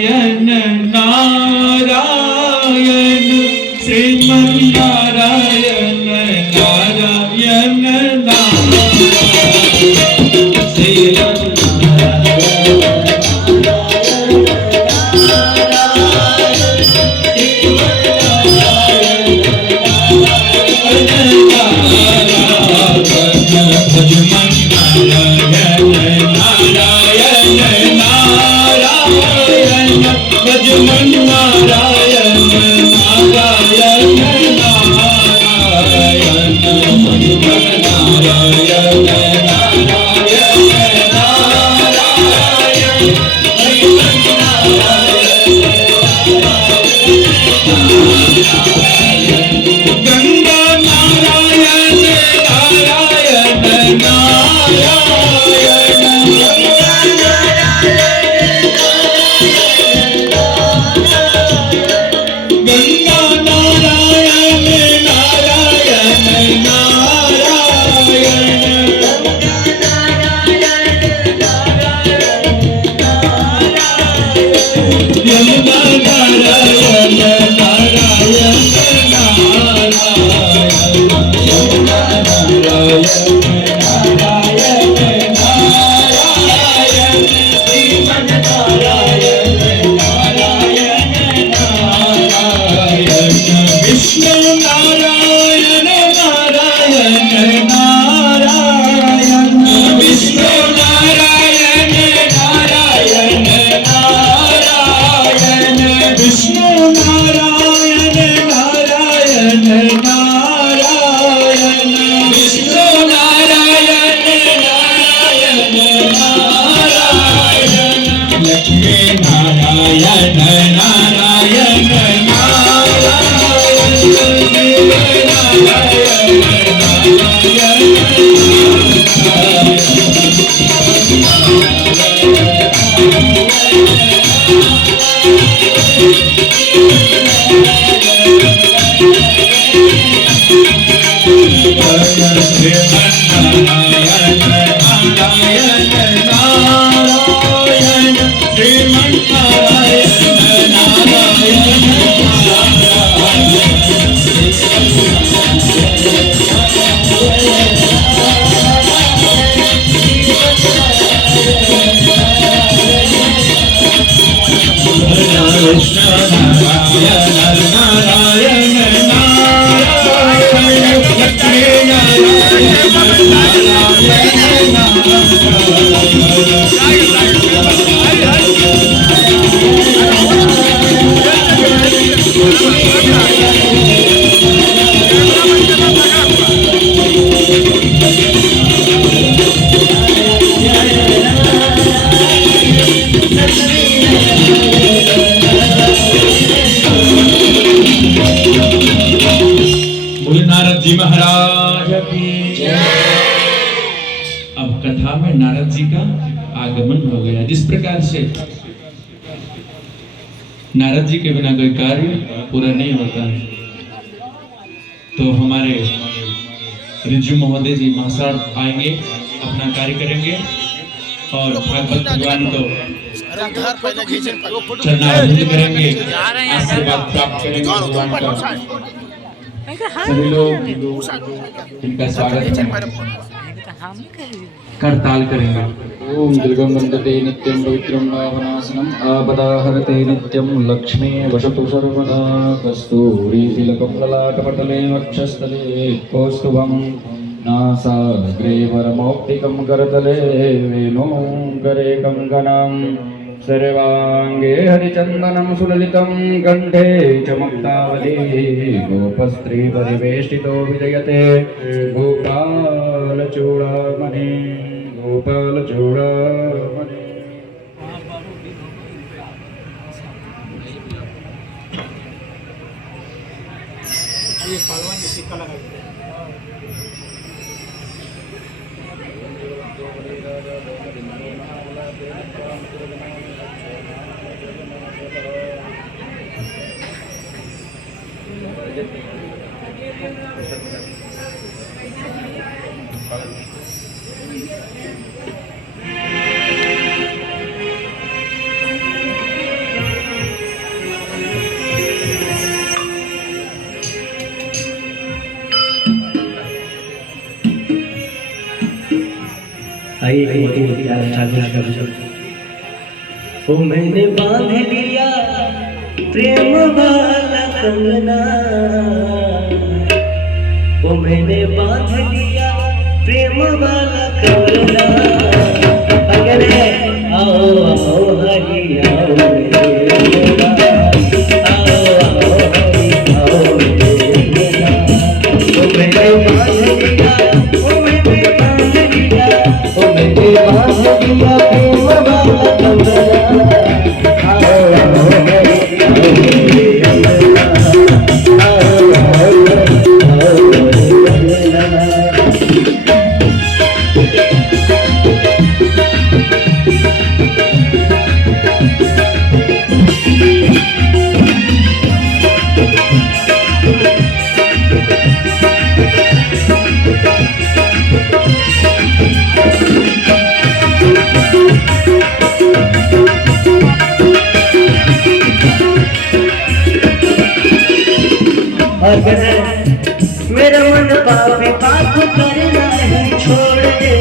नारायण श्रीमन्नारायण नारायण महाराज की जय। अब कथा में नारद जी का आगमन हो गया। जिस प्रकार से नारद जी के बिना कोई कार्य पूरा नहीं होता है, तो हमारे रिजु महोदय जी महासार आएंगे, अपना कार्य करेंगे और भागवत भगवान को चरणारविंद करेंगे, आशीर्वाद प्राप्त करेंगे भगवान का। सभी लोग इनका स्वागत करताल करेंगे। ओम दुर्गम वंदते नित्यं पवित्रं पावनासनम् आपदाहरते नित्यं लक्ष्मी वसतु सर्वदा। कस्तूरीतिलकं ललाटपटले वक्षस्थले कौस्तुभं नासाग्रे वरमौक्तिकं करतले वेणुकरे कङ्कणं सर्वांगे हरिचंदनं सुललितं कंठे च मुक्तावली। गोपस्त्री परिवेष्टितो विजयते गोपालचूडामणि गोपालचूडामणि। ये पहलवान की सिक्का लगा भाई बहुत ही प्यारा चालीस का भजन। ओ मैंने बांध लिया प्रेम वाला कंगना, ओ मैंने बांध लिया प्रेम वाला कंगना। अगर आओ आओ हरि आओ मेरे अंगना, आओ आओ हरि आओ मेरे अंगना। ओ मैंने बांध लिया, ओ मैंने बांध लिया, ओ मैंने बांध लिया प्रेम वाला कंगना। आओ आओ हरि आओ मेरे अंगना, आओ आओ हरि आओ मेरे अंगना। अगर मेरा मन पापी पाप करना ही छोड़ दे,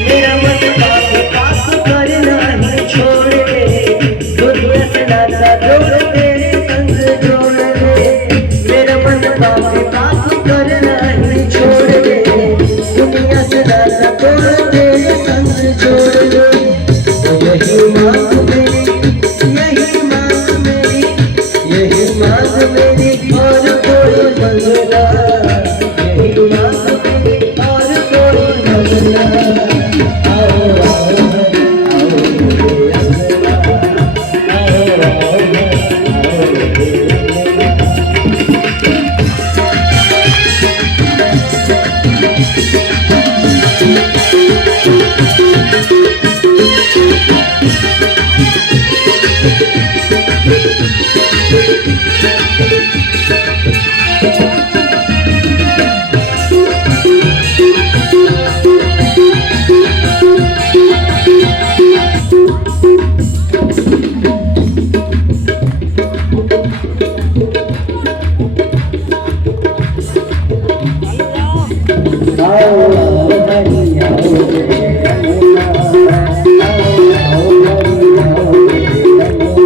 मेरा मन पापी पाप करना ही छोड़ दे। दुनिया से नाता जोड़ तेरे संग जोड़ दे, मेरा मन पापी पाप करना ही छोड़ दे। दुनिया से नाता जोड़ तेरे संग जोड़ दे। यही मांग मेरी, यही मांग मेरी, यही मांग मेरी और कोई मंगला, यही मांग मेरी और कोई मंगला। आओ आओ हरि आओ मेरे अंगना, आओ आओ हरि आओ मेरे अंगना।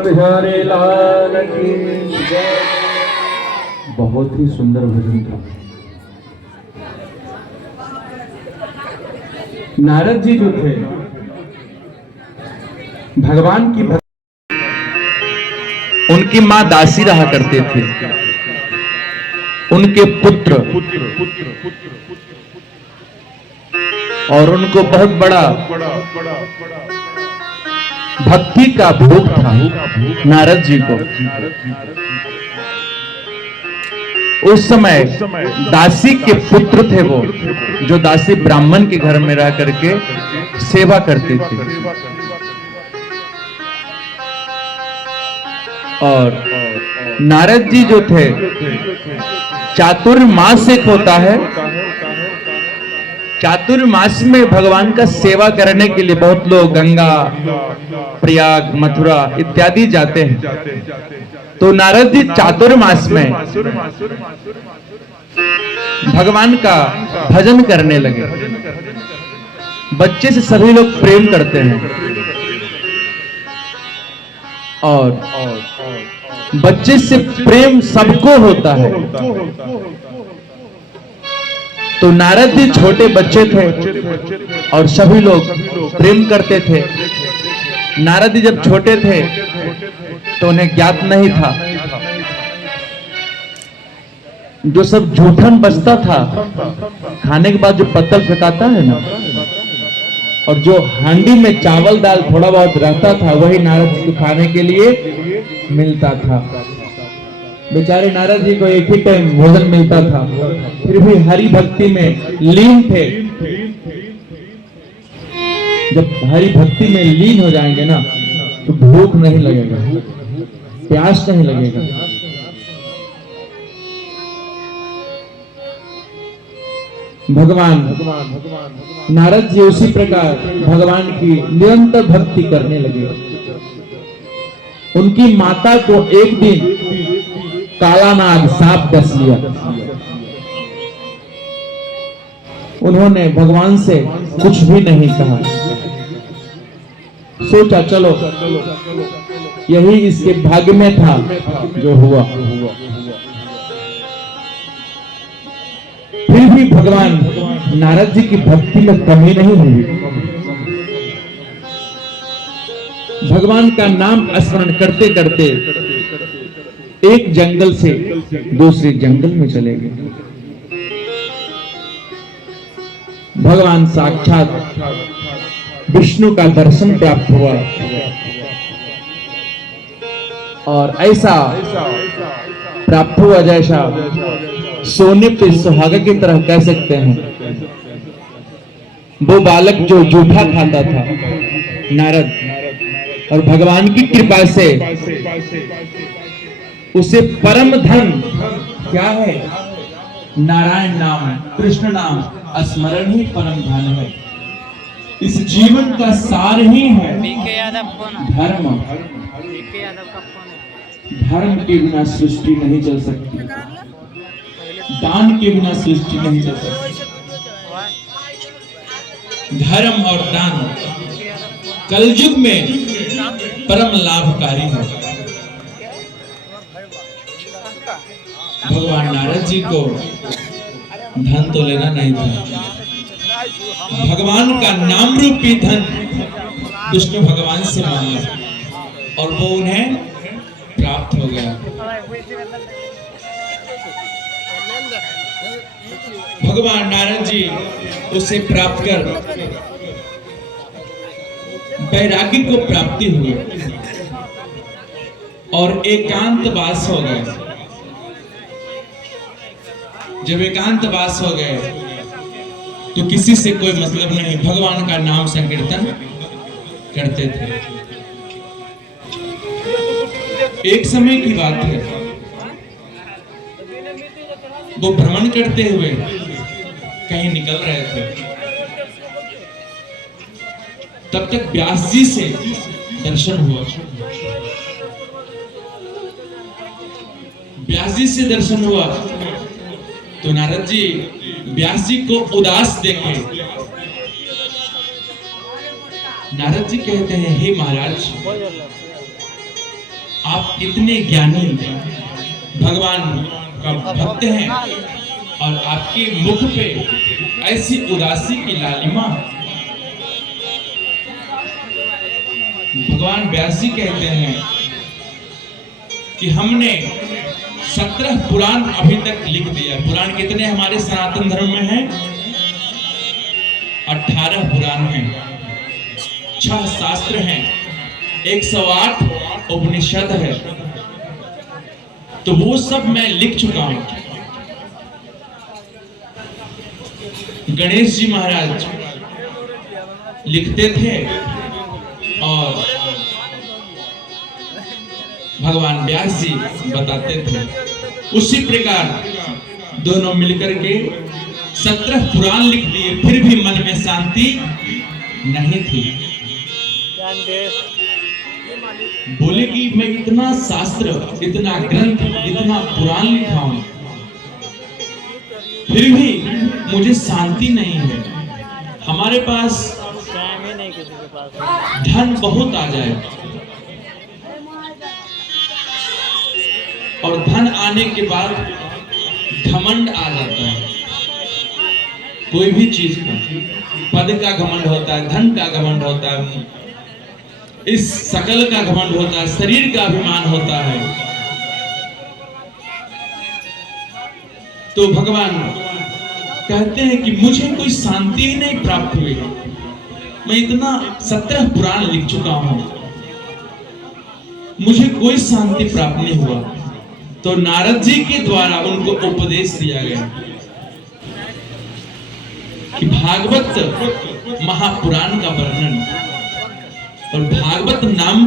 बिहारी लाल की जय। बहुत ही सुंदर भजन था। नारद जी जो थे भगवान की उनकी मां दासी रहा करते थे। उनके पुत्र और उनको बहुत बड़ा भक्ति का भोग था नारद जी को। उस समय दासी के पुत्र थे वो, जो दासी ब्राह्मण के घर में रह करके सेवा करते थे। और नारद जी जो थे, चातुर्मास एक होता है चातुर्मास में भगवान का सेवा करने के लिए बहुत लोग गंगा, प्रयाग, मथुरा इत्यादि जाते हैं। तो नारद जी चातुर्मास में भगवान का भजन करने लगे। बच्चे से सभी लोग प्रेम करते हैं और बच्चे से प्रेम सबको होता है। तो नारद जी छोटे बच्चे थे और सभी लोग प्रेम करते थे। नारद जी जब छोटे थे तो उन्हें ज्ञात नहीं था। जो सब जूठन बचता था खाने के बाद जो पत्तल फेंकाता है ना, और जो हांडी में चावल दाल थोड़ा बहुत रहता था वही नारद जी को खाने के लिए मिलता था। बेचारे नारद जी को एक ही टाइम भोजन मिलता था, फिर भी हरि भक्ति में लीन थे। जब हरि भक्ति में लीन हो जाएंगे ना तो भूख नहीं लगेगा, प्यास नहीं लगेगा। भगवान नारद जी उसी प्रकार भगवान की निरंतर भक्ति करने लगे। उनकी माता को एक दिन काला नाग सांप डस लिया। उन्होंने भगवान से कुछ भी नहीं कहा। सोचा चलो यही इसके भाग्य में था जो हुआ। फिर भी भगवान नारद जी की भक्ति में कमी नहीं हुई। भगवान का नाम स्मरण करते करते एक जंगल से दूसरे जंगल में चले गए। भगवान साक्षात विष्णु का दर्शन प्राप्त हुआ और ऐसा प्राप्त हुआ जैसा सोने पे सुहागा की तरह कह सकते हैं। वो बालक जो जूठा खाता था नारद, और भगवान की कृपा से उसे परम धन क्या है, नारायण नाम, कृष्ण नाम स्मरण ही परम धन है। इस जीवन का सार ही है धर्म। धर्म के बिना सृष्टि नहीं चल सकती, दान के बिना सृष्टि नहीं चल सकती। धर्म और दान कलयुग में परम लाभकारी है। भगवान नारद जी को धन तो लेना नहीं था, भगवान का नाम रूपी धन विष्णु भगवान से मांगा और वो उन्हें प्राप्त हो गया। भगवान नारद जी उसे प्राप्त कर वैरागी को प्राप्ति हुई और एकांत वास हो गए। जब एकांत वास हो गए तो किसी से कोई मतलब नहीं, भगवान का नाम संकीर्तन करते थे। एक समय की बात है, वो भ्रमण करते हुए कहीं निकल रहे थे। तब तक व्यास जी से दर्शन हुआ। व्यास जी से दर्शन हुआ तो नारद जी व्यास जी को उदास देखे नारद जी कहते हैं, हे महाराज, आप कितने ज्ञानी भगवान का भक्त हैं और आपके मुख पे ऐसी उदासी की लालिमा। भगवान व्यास जी कहते हैं कि हमने 17 पुराण अभी तक लिख दिया। पुराण कितने हमारे सनातन धर्म में हैं? 18 पुराण हैं, 6 शास्त्र हैं, 108 उपनिषद है। तो वो सब मैं लिख चुका हूं। गणेश जी महाराज लिखते थे और भगवान व्यास जी बताते थे। उसी प्रकार दोनों मिलकर के 17 पुराण लिख दिए, फिर भी मन में शांति नहीं थी। बोले कि मैं इतना शास्त्र, इतना ग्रंथ, इतना पुराण लिखा हूं, फिर भी मुझे शांति नहीं है। हमारे पास धन बहुत आ जाए और धन आने के बाद घमंड आ जाता है। कोई भी चीज का, पद का घमंड होता है, धन का घमंड होता है, इस सकल का घमंड होता है, शरीर का अभिमान होता है। तो भगवान कहते हैं कि मुझे कोई शांति ही नहीं प्राप्त हुई। मैं इतना 17 पुराण लिख चुका हूं, मुझे कोई शांति प्राप्त नहीं हुआ। तो नारद जी के द्वारा उनको उपदेश दिया गया कि भागवत महापुराण का वर्णन और भागवत नाम का